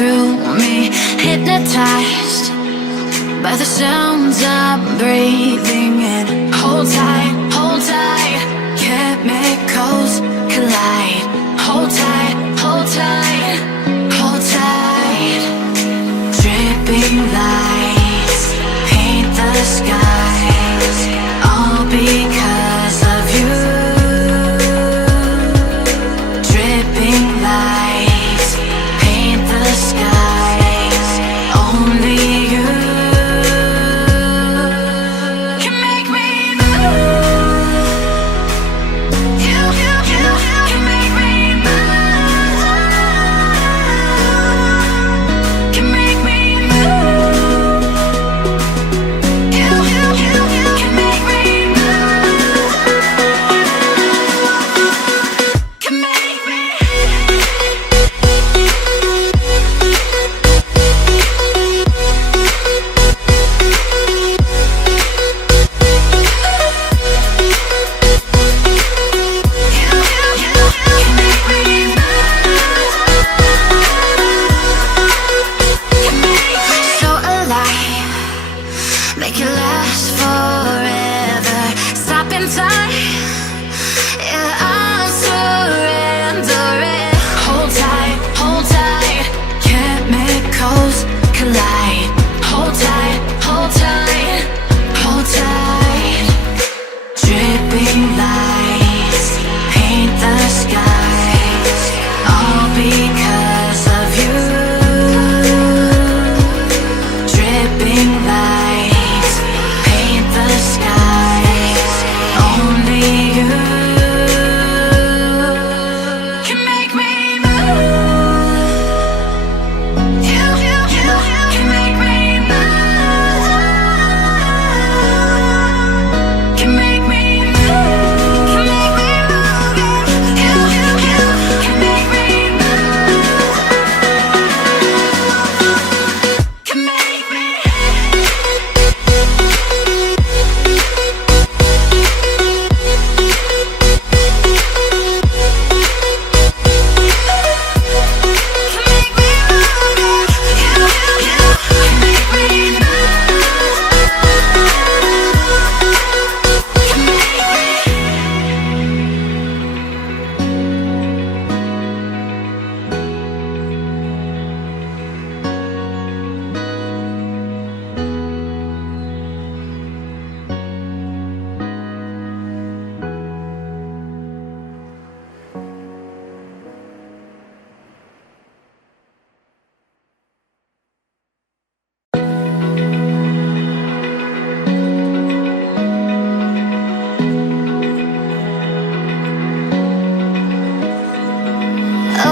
through me, hypnotized by the sounds I'm breathing in. Hold tight, chemicals collide. Hold tight, hold tight, hold tight. Dripping lights paint the skies, all because of you. Dripping lights paint the skies, only you can make me move. You can make me move. Can make me move. You can make me move. Can make me. So alive, make it last forever. Stop in time, yeah, I'm surrendering. Hold tight, chemicals collide. Hold tight, hold tight, hold tight. Dripping lights paint the skies, all because of you. Dripping lights paint the skies, only you can make me move. You can make me move. Can make me move. Can make me move. You can make me move. Can make me.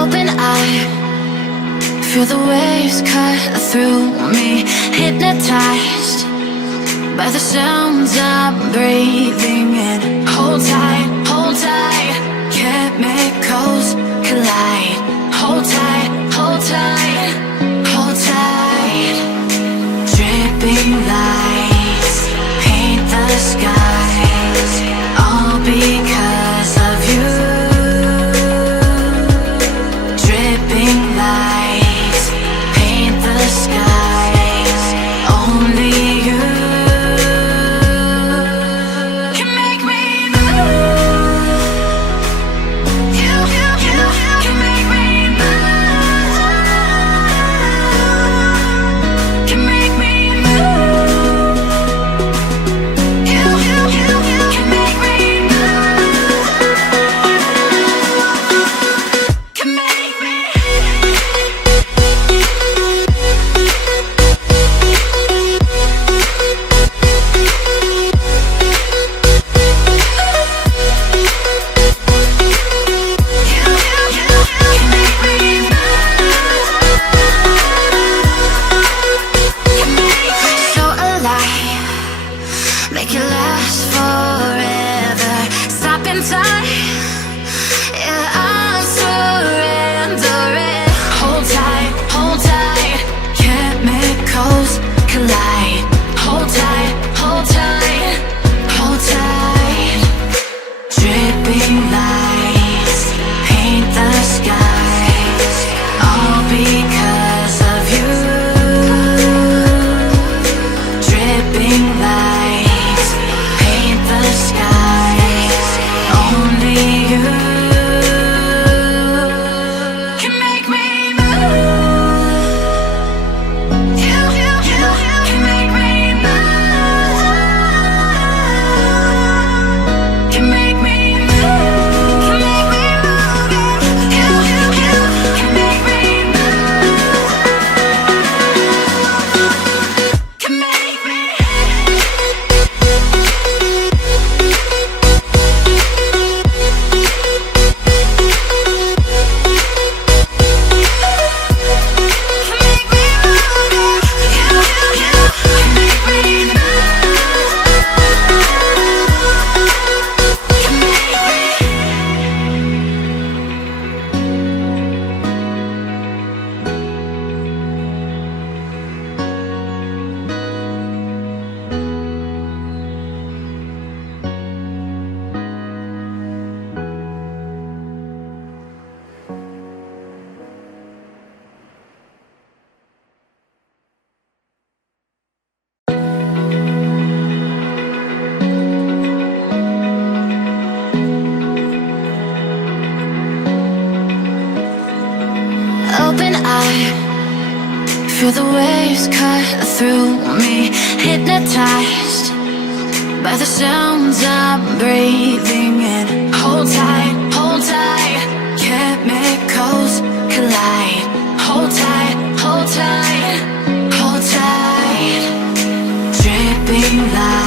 Open eye, feel the waves cut through me, hypnotized by the sounds I'm breathing in. Hold tight, chemicals collide. Hold tight, hold tight, hold tight. Dripping lights paint the skies, all because of you. Dripping lights paint the skies, only you can make me move. You can make me move. Can make me move. waves cut through me, hypnotized by the sounds I'm breathing in. Hold tight, chemicals collide. Hold tight, hold tight, hold tight. Dripping light.